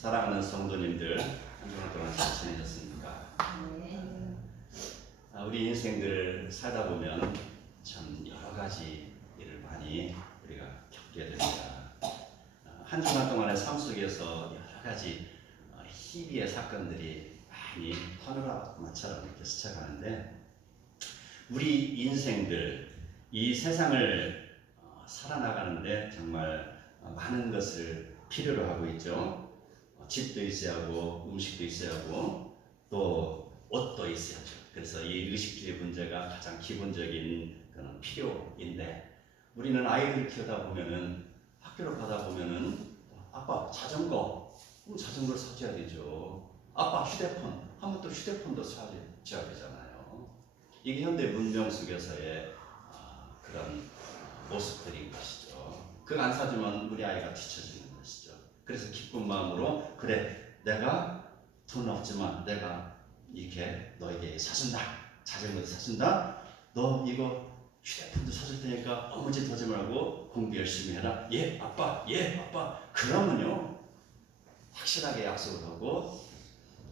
사랑하는 성도님들, 한 주간 동안 잘 지내셨습니까? 네. 우리 인생들 살다 보면 참 여러 가지 일을 많이 우리가 겪게 됩니다. 한 주간 동안의 삶 속에서 여러 가지 희비의 사건들이 많이 파노라마처럼 이렇게 스쳐가는데, 우리 인생들, 이 세상을 살아나가는데 정말 많은 것을 필요로 하고 있죠. 집도 있어야 하고, 음식도 있어야 하고, 또 옷도 있어야죠. 그래서 이 의식주의 문제가 가장 기본적인 그런 필요인데, 우리는 아이들 키우다 보면은, 학교를 가다 보면은, 아빠 자전거, 자전거를 사줘야 되죠. 아빠 휴대폰, 하면 또 휴대폰도 사줘야 되잖아요. 이게 현대 문명 속에서의 그런 모습들인 것이죠. 그거 안 사주면 우리 아이가 뒤처지는 것이죠. 그래서 기쁜 마음으로, 그래, 내가 돈 없지만 내가 이렇게 너에게 사준다. 자전거도 사준다. 너 이거 휴대폰도 사줄 테니까 아무 짓 하지 말고 공부 열심히 해라. 예, 아빠. 예, 아빠. 그러면요, 확실하게 약속을 하고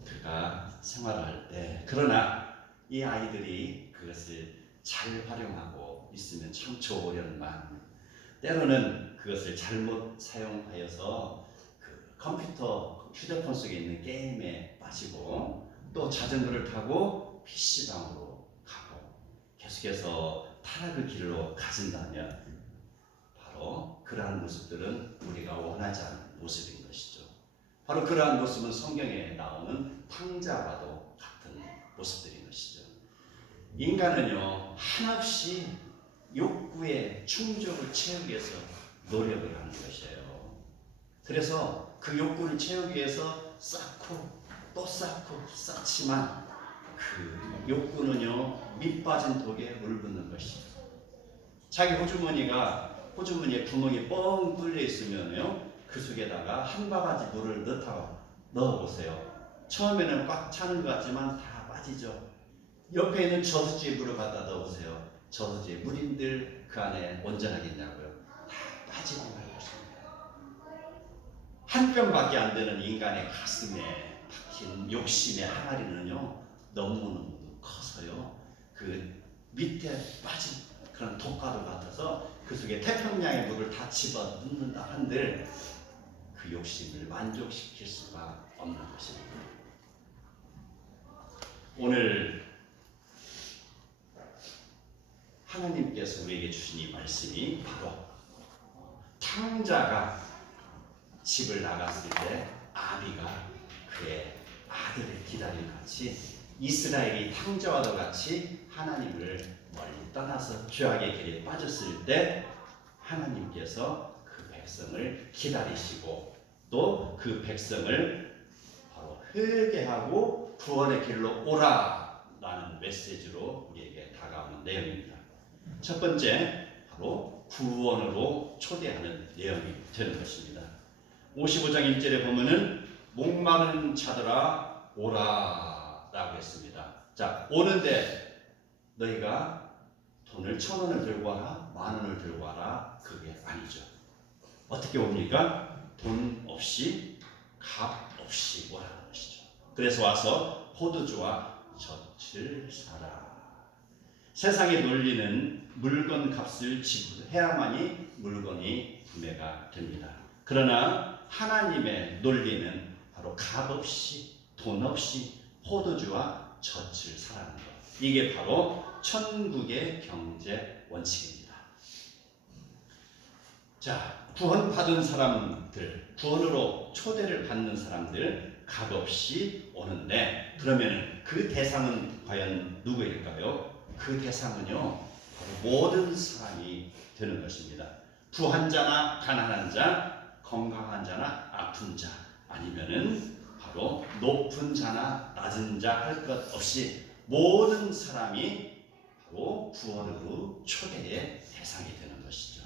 그가 생활을 할 때, 그러나 이 아이들이 그것을 잘 활용하고 있으면 참 좋으련만, 때로는 그것을 잘못 사용하여서 그 컴퓨터, 휴대폰 속에 있는 게임에 빠지고, 또 자전거를 타고 PC방으로 가고 계속해서 타락의 길로 가진다면, 바로 그러한 모습들은 우리가 원하지 않는 모습인 것이죠. 바로 그러한 모습은 성경에 나오는 탕자와도 같은 모습들인 것이죠. 인간은요, 한없이 욕구의 충족을 채우기 위해서 노력을 하는 것이에요. 그래서 그 욕구를 채우기 위해서 쌓고 또 쌓고 쌓지만, 그 욕구는요, 밑 빠진 독에 물 붓는 것이죠. 자기 호주머니에 구멍이 뻥 뚫려 있으면요, 그 속에다가 한 바가지 물을 넣어보세요. 처음에는 꽉 차는 것 같지만 다 빠지죠. 옆에 있는 저수지에 물을 갖다 넣어보세요. 저수지에 물인들 그 안에 온전하겠냐고요. 다 빠지고 말 것입니다. 한 뼘밖에 안 되는 인간의 가슴에 박힌 욕심의 항아리는요, 너무너무 커서요, 그 밑에 빠진 그런 독가루 같아서 그 속에 태평양의 물을 다 집어 넣는다 한들 그 욕심을 만족시킬 수가 없는 것입니다. 오늘 하나님께서 우리에게 주신 이 말씀이 바로 탕자가 집을 나갔을 때 아비가 그의 아들을 기다린 같이, 이스라엘이 탕자와도 같이 하나님을 멀리 떠나서 죄악의 길에 빠졌을 때 하나님께서 그 백성을 기다리시고, 또 그 백성을 바로 회개하고 구원의 길로 오라 라는 메시지로 우리에게 다가오는 내용입니다. 첫 번째, 바로 구원으로 초대하는 내용이 되는 것입니다. 55장 1절에 보면은 목마른 자들아 오라 라고 했습니다. 자, 오는데 너희가 돈을 1,000원을 들고 와라, 10,000원을 들고 와라, 그게 아니죠. 어떻게 옵니까? 돈 없이, 값 없이 오라는 것이죠. 그래서 와서 포도주와 젖을 사라. 세상의 논리는 물건 값을 지불해야만이 물건이 구매가 됩니다. 그러나 하나님의 논리는 바로 값 없이, 돈 없이 포도주와 젖을 사라는 것. 이게 바로 천국의 경제 원칙입니다. 자, 구원받은 사람들, 구원으로 초대를 받는 사람들 값없이 오는데, 그러면 그 대상은 과연 누구일까요? 그 대상은요, 바로 모든 사람이 되는 것입니다. 부한 자나 가난한 자, 건강한 자나 아픈 자, 아니면은 바로 높은 자나 낮은 자 할 것 없이 모든 사람이 바로 구원으로 초대의 대상이 되는 것이죠.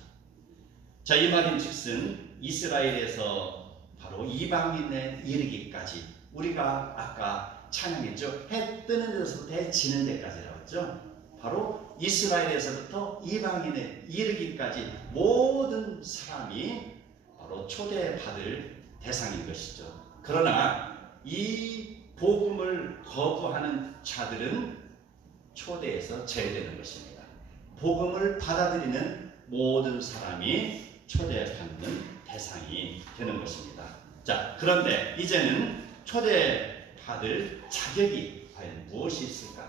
자, 이 말인즉슨 이스라엘에서 바로 이방인에 이르기까지, 우리가 아까 찬양했죠. 해 뜨는 데서부터 해 지는 데까지라고 했죠. 바로 이스라엘에서부터 이방인에 이르기까지 모든 사람이 바로 초대받을 대상인 것이죠. 그러나 이 복음을 거부하는 자들은 초대에서 제외되는 것입니다. 복음을 받아들이는 모든 사람이 초대받는 대상이 되는 것입니다. 자, 그런데 이제는 초대받을 자격이 과연 무엇이 있을까?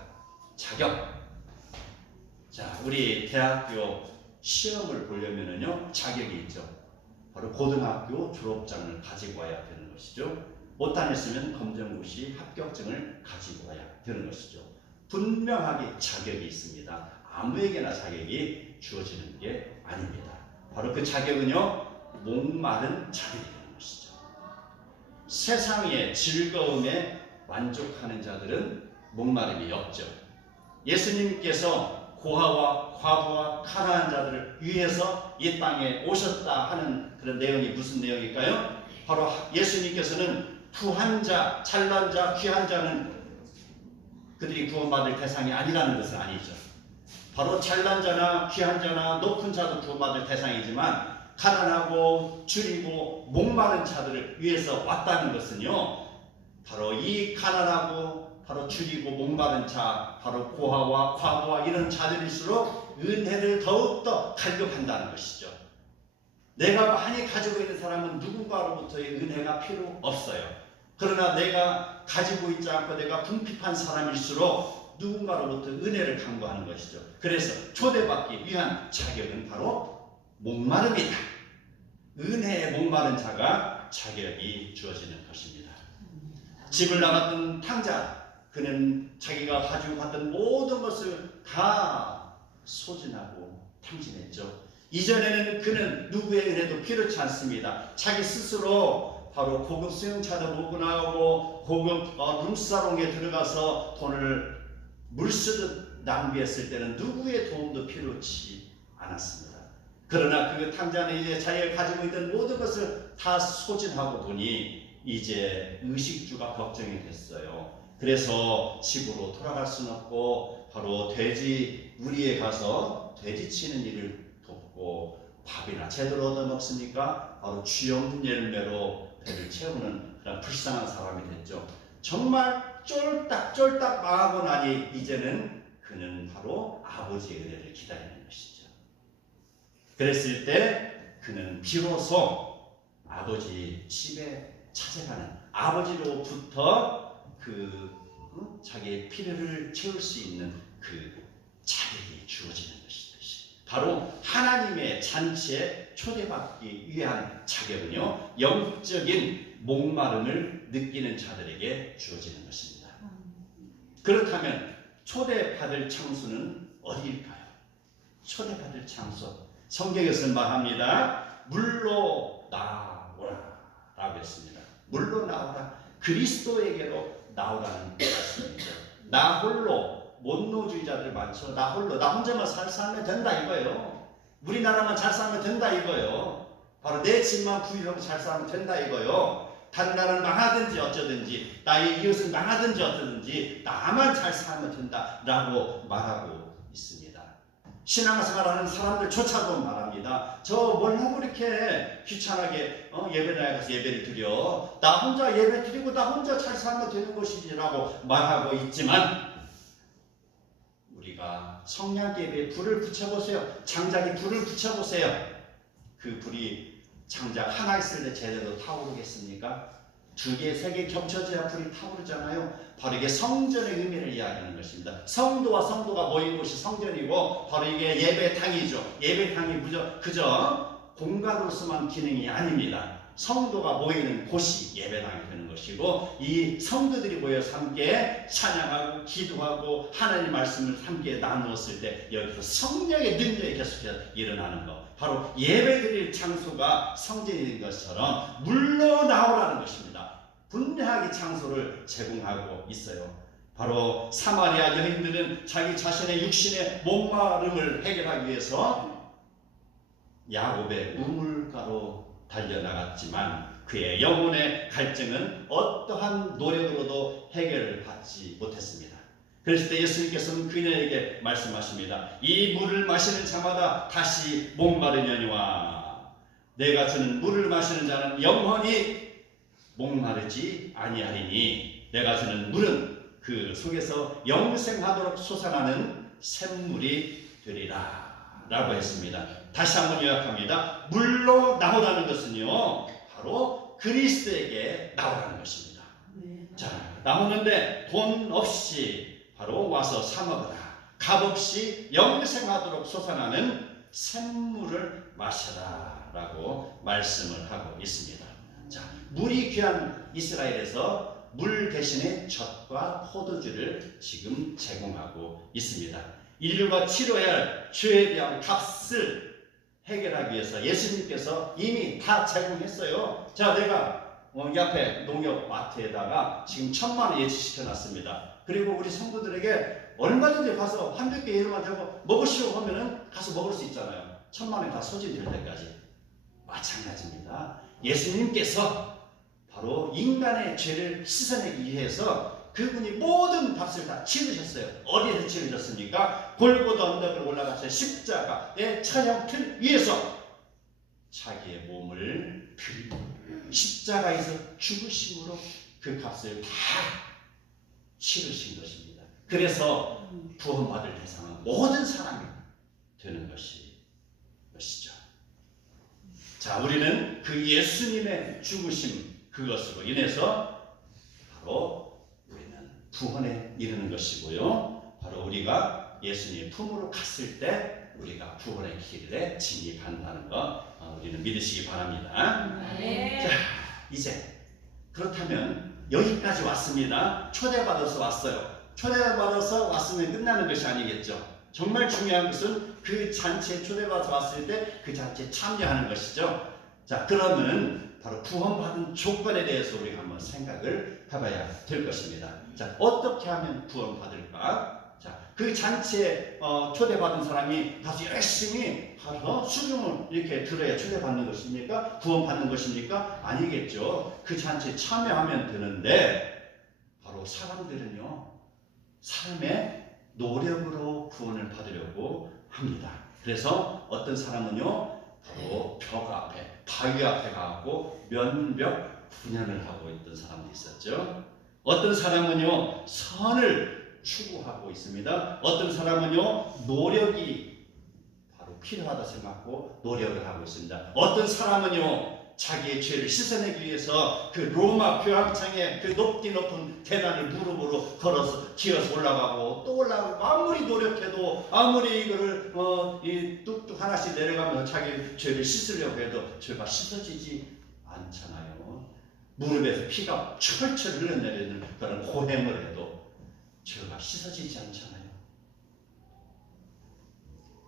자격. 자, 우리 대학교 시험을 보려면은요, 자격이 있죠. 바로 고등학교 졸업장을 가지고 와야 되는 것이죠. 못다녔으면 검정고시 합격증을 가지고 와야 되는 것이죠. 분명하게 자격이 있습니다. 아무에게나 자격이 주어지는 게 아닙니다. 바로 그 자격은요, 목마른 자들이 되는 것이죠. 세상의 즐거움에 만족하는 자들은 목마름이 없죠. 예수님께서 고아와 과부와 가난한 자들을 위해서 이 땅에 오셨다 하는 그런 내용이 무슨 내용일까요? 바로 예수님께서는 부한 자, 잘난 자, 귀한 자는 그들이 구원받을 대상이 아니라는 것은 아니죠. 바로 잘난 자나 귀한 자나 높은 자도 구원받을 대상이지만 가난하고 줄이고 목마른 자들을 위해서 왔다는 것은요, 바로 이 가난하고 바로 줄이고 목마른 자, 바로 고아와 과부와 이런 자들일수록 은혜를 더욱더 갈급한다는 것이죠. 내가 많이 가지고 있는 사람은 누군가로부터의 은혜가 필요 없어요. 그러나 내가 가지고 있지 않고 내가 궁핍한 사람일수록 누군가로부터 은혜를 간구하는 것이죠. 그래서 초대받기 위한 자격은 바로 목마름이다. 은혜에 목마른 자가 자격이 주어지는 것입니다. 집을 나갔던 탕자, 그는 자기가 가지고 갔던 모든 것을 다 소진하고 탕진했죠. 이전에는 그는 누구의 은혜도 필요치 않습니다. 자기 스스로 바로 고급 수영차도 몰고 나오고 고급 룸사롱에 들어가서 돈을 물쓰듯 낭비했을 때는 누구의 도움도 필요치 않았습니다. 그러나 그 탕자는 이제 자기가 가지고 있던 모든 것을 다 소진하고 보니 이제 의식주가 걱정이 됐어요. 그래서 집으로 돌아갈 수는 없고 바로 돼지 무리에 가서 돼지 치는 일을 돕고 밥이나 제대로 얻어 먹습니까? 바로 쥐 없는 열매로 배를 채우는 그런 불쌍한 사람이 됐죠. 정말 쫄딱 망하고 나니 이제는 그는 바로 아버지의 은혜를 기다리는 것이죠. 그랬을 때 그는 비로소 아버지 집에 찾아가는 아버지로부터 자기의 필요를 채울 수 있는 그 자격이 주어지는 것이죠. 바로 하나님의 잔치에 초대받기 위한 자격은요, 영적인 목마름을 느끼는 자들에게 주어지는 것입니다. 그렇다면 초대받을 장소는 어디일까요? 초대받을 장소, 성경에서 말합니다. 물로 나오라 라고 했습니다. 물로 나오라, 그리스도에게로 나오라는 말씀입니다. 나 홀로, 원노주의자들 많죠. 나 홀로, 나 혼자만 잘 살면 된다 이거예요. 우리나라만 잘 살면 된다 이거예요. 바로 내 집만 부유하고 잘 살면 된다 이거예요. 다른 나라는 망하든지 어쩌든지, 나의 이웃은 망하든지 어쩌든지 나만 잘 살면 된다 라고 말하고 있습니다. 신앙생활하는 사람들조차도 말합니다. 저 뭘 하고 이렇게 귀찮게 예배당에 가서 예배를 드려, 나 혼자 예배 드리고 나 혼자 잘 살면 되는 것이지라고 말하고 있지만, 우리가 성냥 예배에 불을 붙여보세요. 장작에 불을 붙여보세요. 그 불이 장작 하나 있을 때 제대로 타오르겠습니까? 두 개, 세 개 겹쳐져야 불이 타오르잖아요. 바로 이게 성전의 의미를 이야기하는 것입니다. 성도와 성도가 모인 곳이 성전이고, 바로 이게 예배당이죠. 예배당이 그저 공간으로서만 기능이 아닙니다. 성도가 모이는 곳이 예배당이 되는 것이고, 이 성도들이 모여서 함께 찬양하고 기도하고 하나님의 말씀을 함께 나누었을 때 여기서 성령의 능력이 계속해서 일어나는 것, 바로 예배드릴 장소가 성전인 것처럼 물러 나오라는 것입니다. 분명하게 장소를 제공하고 있어요. 바로 사마리아 여인들은 자기 자신의 육신의 목마름을 해결하기 위해서 야곱의 우물가로 달려나갔지만 그의 영혼의 갈증은 어떠한 노력으로도 해결을 받지 못했습니다. 그랬을 때 예수님께서는 그녀에게 말씀하십니다. 이 물을 마시는 자마다 다시 목마르려니와 내가 주는 물을 마시는 자는 영원히 목마르지 아니하리니 내가 주는 물은 그 속에서 영생하도록 솟아나는 샘물이 되리라 라고 했습니다. 다시 한번 요약합니다. 물로 나오라는 것은요 바로 그리스도에게 나오라는 것입니다. 자, 나오는데 돈 없이 바로 와서 사 먹으라. 값 없이 영생하도록 솟아나는 샘물을 마셔라 라고 말씀을 하고 있습니다. 자, 물이 귀한 이스라엘에서 물 대신에 젖과 포도주를 지금 제공하고 있습니다. 인류가 치러야 할 죄에 대한 값을 해결하기 위해서 예수님께서 이미 다 제공했어요. 자, 내가 이 앞에 농협 마트에다가 지금 1,000만 원 예치시켜 놨습니다. 그리고 우리 성도들에게 얼마든지 가서 한두 개 이름만 적어 먹으시오 하면은 가서 먹을 수 있잖아요. 1,000만 원이 다 소진될 때까지. 마찬가지입니다. 예수님께서 바로 인간의 죄를 씻어내기 위해서 그분이 모든 값을 다 치르셨어요. 어디에서 치르셨습니까? 골고다 언덕으로 올라가서 십자가의 차량틀 위에서 자기의 몸을 드리고 십자가에서 죽으심으로 그 값을 다 치르신 것입니다. 그래서 구원받을 대상은 모든 사람이 되는 것이죠. 자, 우리는 그 예수님의 죽으심 그것으로 인해서 바로 우리는 구원에 이르는 것이고요. 바로 우리가 예수님 품으로 갔을 때 우리가 구원의 길에 진입한다는 거 우리는 믿으시기 바랍니다. 네. 자, 이제 그렇다면 여기까지 왔습니다. 초대받아서 왔어요. 초대받아서 왔으면 끝나는 것이 아니겠죠. 정말 중요한 것은 그 잔치에 초대받아서 왔을 때 그 잔치에 참여하는 것이죠. 자, 그러면 바로 구원받은 조건에 대해서 우리가 한번 생각을 해봐야 될 것입니다. 자, 어떻게 하면 구원받을까? 자, 그 잔치에 초대받은 사람이 가서 열심히 가서 수금을 이렇게 들어야 초대받는 것입니까? 구원받는 것입니까? 아니겠죠. 그 잔치에 참여하면 되는데 바로 사람들은요 삶의 노력으로 구원을 받으려고 합니다. 그래서 어떤 사람은요 바로 벽 앞에 바위 앞에 가고 면벽 분연을 하고 있던 사람도 있었죠. 어떤 사람은요 선을 추구하고 있습니다. 어떤 사람은요 노력이 바로 필요하다 생각하고 노력을 하고 있습니다. 어떤 사람은요 자기의 죄를 씻어내기 위해서 그 로마 교황청의 그 높은 계단을 무릎으로 걸어서 기어서 올라가고 또 올라가고 아무리 노력해도 아무리 이거를 이 뚝뚝 하나씩 내려가면서 자기 죄를 씻으려고 해도 죄가 씻어지지 않잖아요. 무릎에서 피가 철철 흘러내리는 그런 고행을 해도 죄가 씻어지지 않잖아요.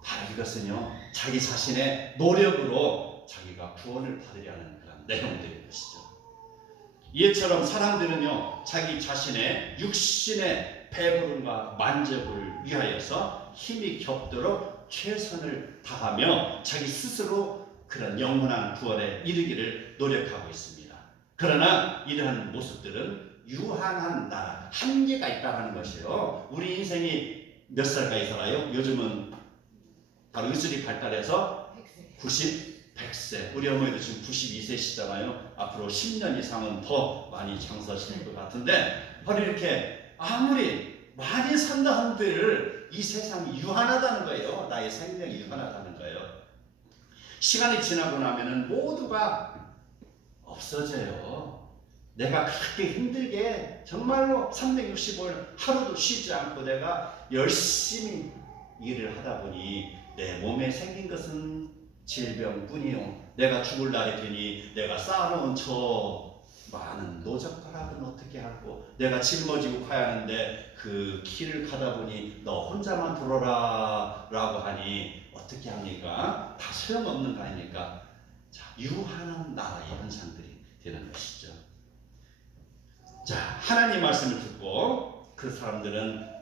바로 이것은요 자기 자신의 노력으로 자기가 구원을 받으려는 그런 내용들인 것이죠. 이처럼 사람들은요 자기 자신의 육신의 배부름과 만족을 위하여서 힘이 겹도록 최선을 다하며 자기 스스로 그런 영원한 구원에 이르기를 노력하고 있습니다. 그러나 이러한 모습들은 유한한 나라, 한계가 있다는 것이에요. 우리 인생이 몇 살까지 살아요? 요즘은 바로 의술이 발달해서 100세. 우리 어머니도 지금 92세시잖아요. 앞으로 10년 이상은 더 많이 장수하실 것 같은데 바로 이렇게 아무리 많이 산다 한들 이 세상이 유한하다는 거예요. 나의 생명이 유한하다는 거예요. 시간이 지나고 나면은 모두가 없어져요. 내가 그렇게 힘들게 정말로 365일 하루도 쉬지 않고 내가 열심히 일을 하다 보니 내 몸에 생긴 것은 질병뿐이요. 내가 죽을 날이 되니 내가 쌓아놓은 저 많은 노젓가락은 어떻게 하고 내가 짊어지고 가야 하는데 그 길을 가다 보니 너 혼자만 들어라 라고 하니 어떻게 합니까? 다 소용없는 거 아닙니까? 자, 유한한 나라의 현상들이 되는 것이죠. 자, 하나님 말씀을 듣고 그 사람들은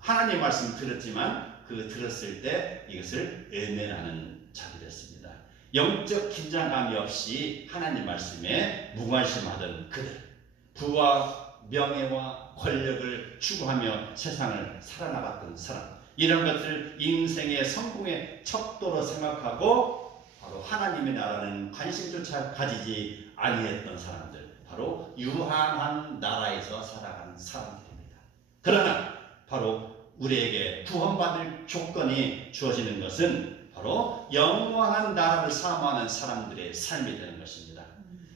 하나님 말씀을 들었지만 그 들었을 때 이것을 외면하는 자들이 됐습니다. 영적 긴장감이 없이 하나님 말씀에 무관심하던 그들, 부와 명예와 권력을 추구하며 세상을 살아나갔던 사람, 이런 것을 인생의 성공의 척도로 생각하고 바로 하나님의 나라는 관심조차 가지지 아니했던 사람들, 바로 유한한 나라에서 살아가는 사람들입니다. 그러나 바로 우리에게 구원받을 조건이 주어지는 것은 바로 영원한 나라를 사모하는 사람들의 삶이 되는 것입니다.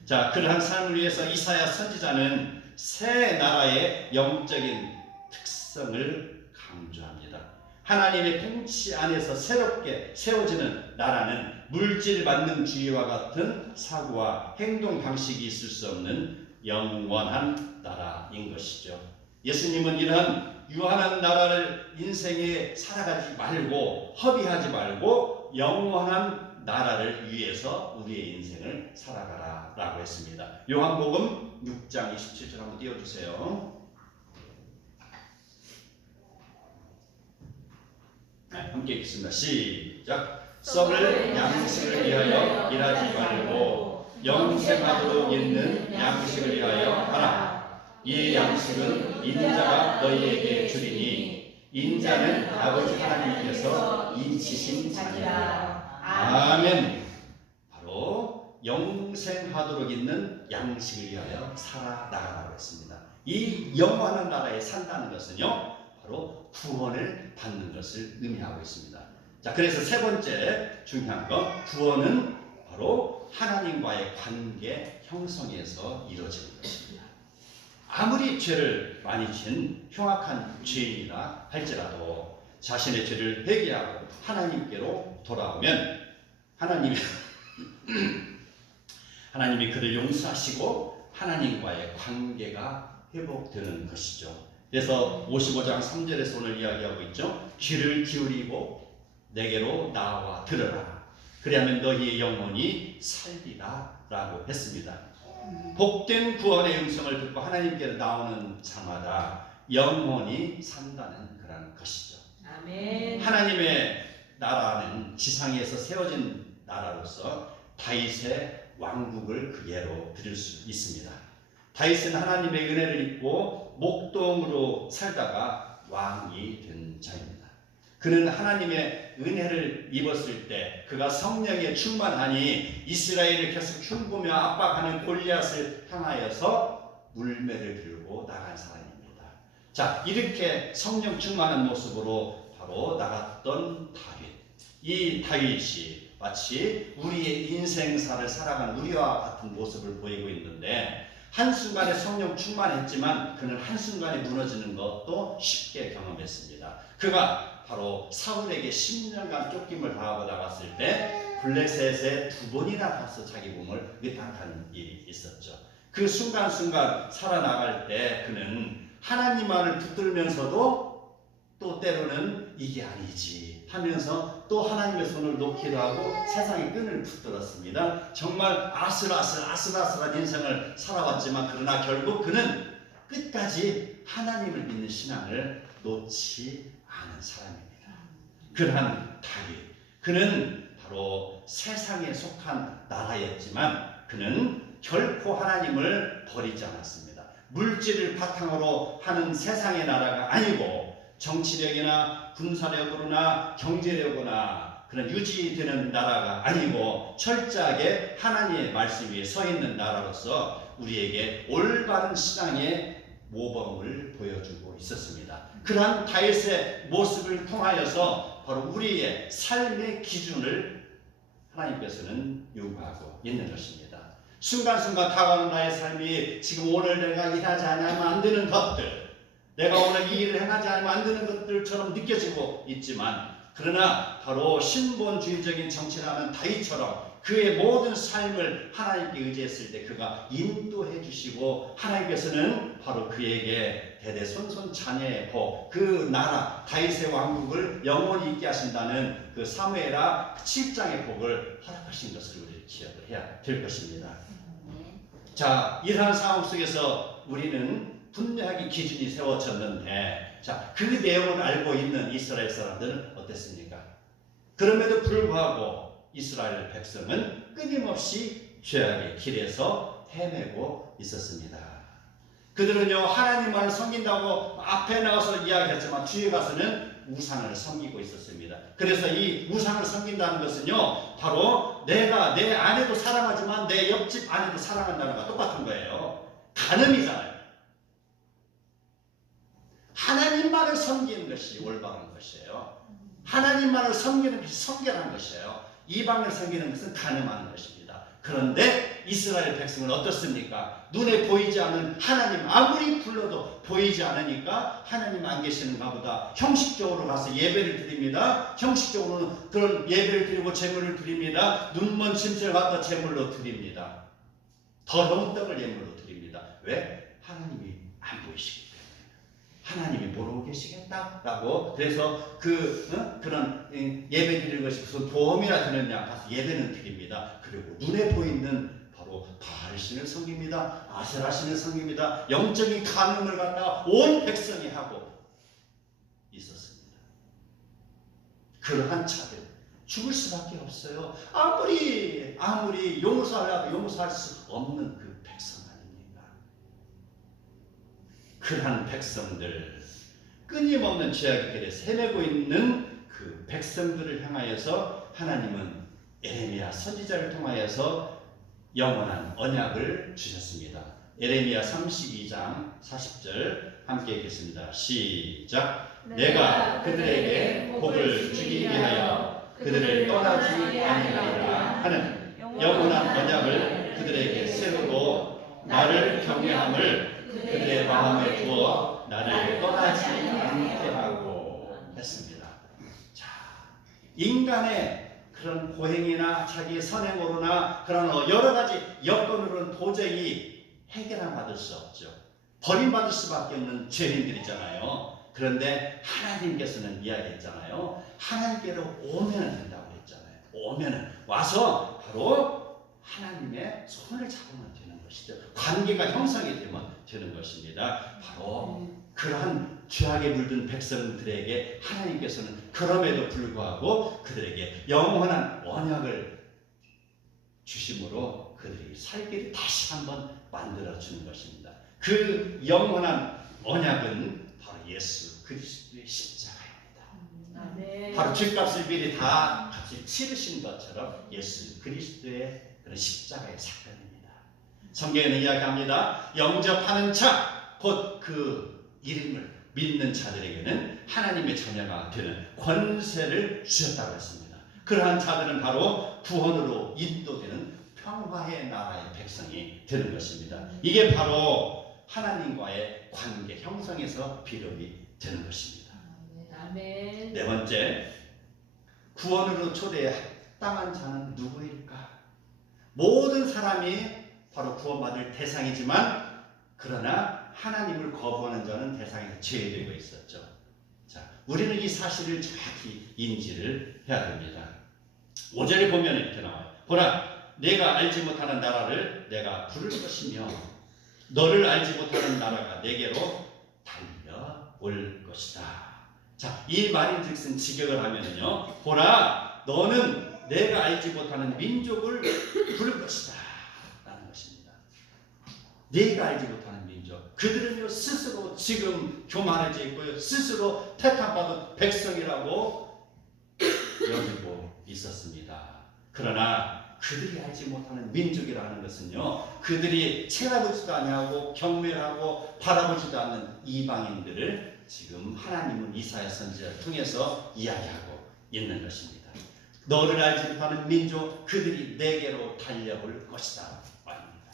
자, 그러한 삶을 위해서 이사야 선지자는 새 나라의 영적인 특성을 강조합니다. 하나님의 통치 안에서 새롭게 세워지는 나라는 물질 만능주의와 같은 사고와 행동 방식이 있을 수 없는 영원한 나라인 것이죠. 예수님은 이러한 유한한 나라를 인생에 살아가지 말고 허비하지 말고 영원한 나라를 위해서 우리의 인생을 살아가라 라고 했습니다. 요한복음 6장 27절 한번 띄워주세요. 네, 함께 읽겠습니다. 시작. 썩을 양식을 위하여 일하지 말고 영생하도록 있는 양식을 위하여 하라. 이 양식은 인자가 너희에게 주리니 인자는 아버지 하나님께서 이치신 자니라. 아멘. 바로 영생하도록 있는 양식을 위하여 살아나가라고 했습니다. 이 영원한 나라에 산다는 것은요, 바로 구원을 받는 것을 의미하고 있습니다. 자, 그래서 세 번째 중요한 것, 구원은 바로 하나님과의 관계 형성에서 이루어지는 것입니다. 아무리 죄를 많이 지은 흉악한 죄인이라 할지라도 자신의 죄를 회개하고 하나님께로 돌아오면 하나님이 그를 용서하시고 하나님과의 관계가 회복되는 것이죠. 그래서 55장 3절에서 오늘 이야기하고 있죠. 귀를 기울이고 내게로 나와 들으라. 그리하면 너희의 영혼이 살리라 라고 했습니다. 복된 구원의 음성을 듣고 하나님께로 나오는 자마다 영혼이 산다는 그런 것이죠. 아멘. 하나님의 나라는 지상에서 세워진 나라로서 다윗의 왕국을 그 예로 드릴 수 있습니다. 다윗은 하나님의 은혜를 입고 목동으로 살다가 왕이 된 자입니다. 그는 하나님의 은혜를 입었을 때 그가 성령에 충만하니 이스라엘을 계속 흉보며 압박하는 골리앗을 향하여서 물매를 들고 나간 사람입니다. 자, 이렇게 성령 충만한 모습으로 바로 나갔던 다윗. 이 다윗이 마치 우리의 인생사를 살아가는 우리와 같은 모습을 보이고 있는데, 한순간에 성령 충만했지만 그는 한순간에 무너지는 것도 쉽게 경험했습니다. 그가 바로 사울에게 10년간 쫓김을 당하고 나갔을 때 블레셋에 2번이나 가서 자기 몸을 의탁한 일이 있었죠. 그 순간순간 살아나갈 때 그는 하나님만을 붙들면서도 또 때로는 이게 아니지 하면서 또 하나님의 손을 놓기도 하고 세상의 끈을 붙들었습니다. 정말 아슬아슬한 인생을 살아왔지만 그러나 결국 그는 끝까지 하나님을 믿는 신앙을 놓지 않은 사람입니다. 그러한 다윗, 그는 바로 세상에 속한 나라였지만 그는 결코 하나님을 버리지 않았습니다. 물질을 바탕으로 하는 세상의 나라가 아니고 정치력이나 군사력으로나 경제력으로나 그런 유지되는 나라가 아니고 철저하게 하나님의 말씀 위에 서 있는 나라로서 우리에게 올바른 신앙의 모범을 보여주고 있었습니다. 그러한 다윗의 모습을 통하여서 바로 우리의 삶의 기준을 하나님께서는 요구하고 있는 것입니다. 순간순간 다가오는 나의 삶이 지금 오늘 내가 일하지 않으면 안 되는 것들, 내가 오늘 이 일을 행하지 않으면 안 되는 것들처럼 느껴지고 있지만, 그러나 바로 신본주의적인 정치라는 다윗처럼 그의 모든 삶을 하나님께 의지했을 때 그가 인도해 주시고 하나님께서는 바로 그에게 대대손손 자녀의 복, 그 나라 다윗의 왕국을 영원히 있게 하신다는 그 사무엘하 7장의 복을 허락하신 것을 우리 기억을 해야 될 것입니다. 자, 이러한 상황 속에서 우리는 분명하게 기준이 세워졌는데, 자, 그 내용을 알고 있는 이스라엘 사람들은 어땠습니까? 그럼에도 불구하고 이스라엘 백성은 끊임없이 죄악의 길에서 헤매고 있었습니다. 그들은요, 하나님만을 섬긴다고 앞에 나가서 이야기했지만 뒤에 가서는 우상을 섬기고 있었습니다. 그래서 이 우상을 섬긴다는 것은요, 바로 내가 내 아내도 사랑하지만 내 옆집 아내도 사랑한다는 것과 똑같은 거예요. 간음이잖아요. 하나님만을 섬기는 것이 올바른 것이에요. 하나님만을 섬기는 것이 성결한 것이에요. 이방을 섬기는 것은 간음하는 것입니다. 그런데 이스라엘 백성은 어떻습니까? 눈에 보이지 않는 하나님, 아무리 불러도 보이지 않으니까 하나님 안 계시는가 보다. 형식적으로 가서 예배를 드립니다. 형식적으로는 그런 예배를 드리고 제물을 드립니다. 눈먼 짐승을 갖다 제물로 드립니다. 더러운 떡을 예물로 드립니다. 왜? 하나님이 안 보이시기 때문에. 하나님이 모르고 계시겠다라고. 그래서 그런 예배 드리는 것이 무슨 보험이나 드느냐, 가서 예배는 드립니다. 그리고 눈에 보이는 바로 바알신을 섬깁니다. 아세라신을 섬깁니다. 영적인 간음을 갖다가 온 백성이 하고 있었습니다. 그러한 자들 죽을 수밖에 없어요. 아무리 용서하려도 용서할 수 없는 그 백성 아닙니까? 그러한 백성들, 끊임없는 죄악의 길에 헤매고 있는 그 백성들을 향하여서 하나님은 에레미야 선지자를 통하여서 영원한 언약을 주셨습니다. 에레미야 32장 40절 함께 읽겠습니다. 시작. 내가 그들에게 복을 주기 위하여 그들을 떠나지 아니하리라 하는 영원한 언약을 그들에게 세우고 나를 경외함을 그들의 마음에 두어 나를 떠나지 않게 하고 했습니다. 자, 인간의 그런 고행이나 자기의 선행으로나 그런 여러 가지 여건으로는 도저히 해결을 받을 수 없죠. 버림받을 수밖에 없는 죄인들이잖아요. 그런데 하나님께서는 이야기했잖아요. 하나님께로 오면 된다고 했잖아요. 오면은 와서 바로 하나님의 손을 잡으면 되는 것이죠. 관계가 형성이 되는 것입니다. 바로 그러한 죄악에 물든 백성들에게 하나님께서는 그럼에도 불구하고 그들에게 영원한 언약을 주심으로 그들이 살기를 다시 한번 만들어주는 것입니다. 그 영원한 언약은 바로 예수 그리스도의 십자가입니다. 네. 바로 죄값을 미리 다 같이 치르신 것처럼 예수 그리스도의 그런 십자가의 사건입니다. 성경에는 이야기합니다. 영접하는 자, 곧 그 이름을 믿는 자들에게는 하나님의 자녀가 되는 권세를 주셨다고 했습니다. 그러한 자들은 바로 구원으로 인도되는 평화의 나라의 백성이 되는 것입니다. 이게 바로 하나님과의 관계 형성에서 비롯이 되는 것입니다. 아멘. 네 번째, 구원으로 초대에 합당한 자는 누구일까? 모든 사람이 바로 구원받을 대상이지만 그러나 하나님을 거부하는 자는 대상에서 제외되고 있었죠. 자, 우리는 이 사실을 정확히 인지를 해야 됩니다. 5절에 보면 이렇게 나와요. 보라, 내가 알지 못하는 나라를 내가 부를 것이며 너를 알지 못하는 나라가 내게로 달려올 것이다. 자, 이 말인즉슨 직역을 하면요, 보라, 너는 내가 알지 못하는 민족을 부를 것이다 라는 것입니다. 내가 알지 못하는 민족, 그들은요 스스로 지금 교만해져 있고요, 스스로 택함받은 백성이라고 여기고 있었습니다. 그러나 그들이 알지 못하는 민족이라는 것은요, 그들이 찾아보지도 아니하고 경멸하고 바라보지도 않는 이방인들을 지금 하나님은 이사야 선지자를 통해서 이야기하고 있는 것입니다. 너를 알지 못하는 민족, 그들이 내게로 달려올 것이다 말입니다.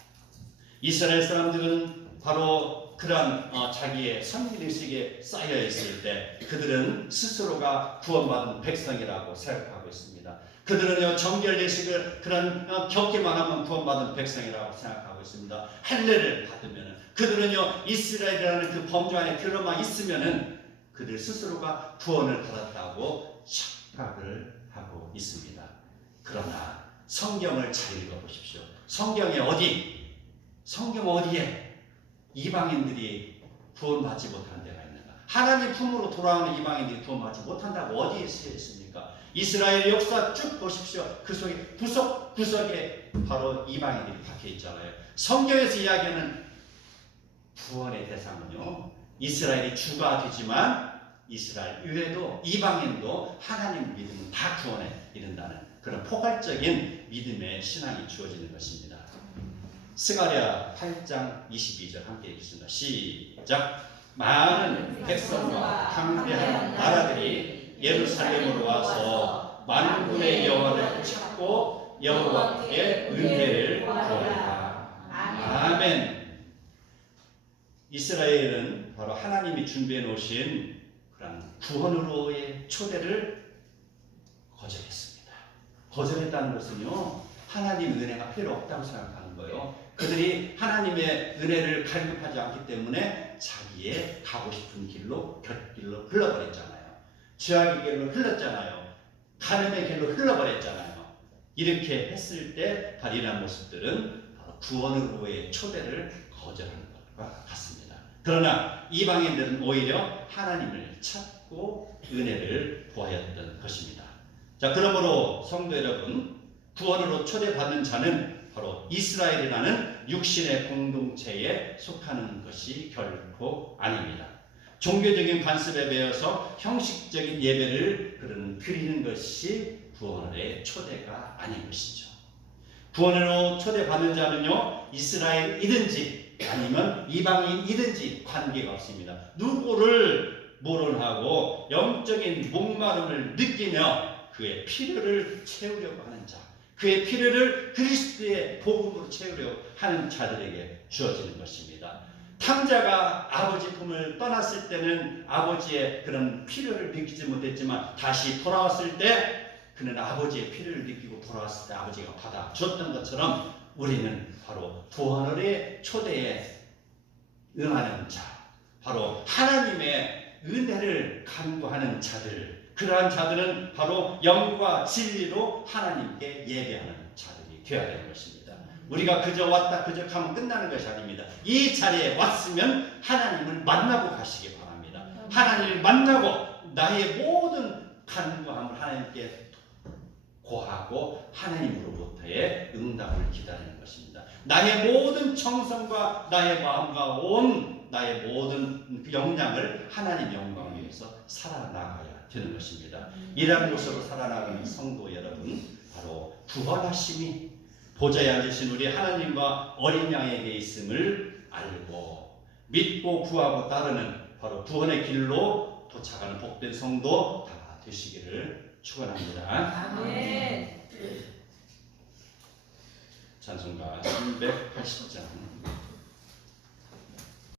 이스라엘 사람들은 바로 그런 자기의 선민의식에 쌓여 있을 때 그들은 스스로가 구원받은 백성이라고 생각하고 있습니다. 그들은요 정결예식을 그런 겪기만 하면 구원받은 백성이라고 생각하고 있습니다. 할례를 받으면 그들은요 이스라엘이라는 그 범주 안에 들어만 있으면은 그들 스스로가 구원을 받았다고 착각을 하고 있습니다. 그러나 성경을 잘 읽어보십시오. 성경에 성경 어디에 이방인들이 구원받지 못하는 데가 있는가? 하나님 품으로 돌아오는 이방인들이 구원받지 못한다고 어디에 쓰여 있습니까? 이스라엘 역사 쭉 보십시오. 그 속에 구석구석에 바로 이방인들이 박혀 있잖아요. 성경에서 이야기하는 구원의 대상은요, 이스라엘이 주가 되지만 이스라엘 이외에도 이방인도 하나님 믿으면 다 구원에 이른다는 그런 포괄적인 믿음의 신앙이 주어지는 것입니다. 스가랴 8장 22절 함께 읽겠습니다. 시작. 많은 백성과 강대한 나라들이 예루살렘으로 와서 만군의 여호와를 찾고 여호와께 은혜를 구하리라. 아멘. 이스라엘은 바로 하나님이 준비해 놓으신 그런 구원으로의 초대를 거절했습니다. 거절했다는 것은요, 하나님 은혜가 필요 없다고 생각하는 거예요. 그들이 하나님의 은혜를 갈급하지 않기 때문에 자기의 가고 싶은 길로 곁길로 흘러버렸잖아요. 죄악의 길로 흘렀잖아요. 가늠의 길로 흘러버렸잖아요. 이렇게 했을 때 바로 이러한 모습들은 바로 구원으로의 초대를 거절하는 것과 같습니다. 그러나 이방인들은 오히려 하나님을 찾고 은혜를 구하였던 것입니다. 자, 그러므로 성도 여러분, 구원으로 초대받는 자는 바로 이스라엘이라는 육신의 공동체에 속하는 것이 결코 아닙니다. 종교적인 관습에 매여서 형식적인 예배를 드리는 것이 구원의 초대가 아닌 것이죠. 구원으로 초대받는 자는요, 이스라엘이든지 아니면 이방인이든지 관계가 없습니다. 누구를 모론하고 영적인 목마름을 느끼며 그의 필요를 채우려고 하는 자, 그의 필요를 그리스도의 복음으로 채우려고 하는 자들에게 주어지는 것입니다. 탕자가 아버지 품을 떠났을 때는 아버지의 그런 필요를 느끼지 못했지만 다시 돌아왔을 때 그는 아버지의 필요를 느끼고 돌아왔을 때 아버지가 받아줬던 것처럼 우리는 바로 구원의 초대에 응하는 자, 바로 하나님의 은혜를 간구하는 자들, 그러한 자들은 바로 영과 진리로 하나님께 예배하는 자들이 되어야 되는 것입니다. 우리가 그저 왔다 그저 가면 끝나는 것이 아닙니다. 이 자리에 왔으면 하나님을 만나고 가시기 바랍니다. 하나님을 만나고 나의 모든 간구함을 하나님께 고하고 하나님으로부터의 응답을 기다리는 것입니다. 나의 모든 정성과 나의 마음과 온 나의 모든 역량을 하나님 영광을 위해서 살아나가야 되는 것입니다. 이러한 모습으로 살아나가는 성도 여러분, 바로 구원하심이 보좌에 앉으신 우리 하나님과 어린 양에게 있음을 알고 믿고 구하고 따르는 바로 구원의 길로 도착하는 복된 성도 다 되시기를 축원합니다. 아멘. 찬송가 380장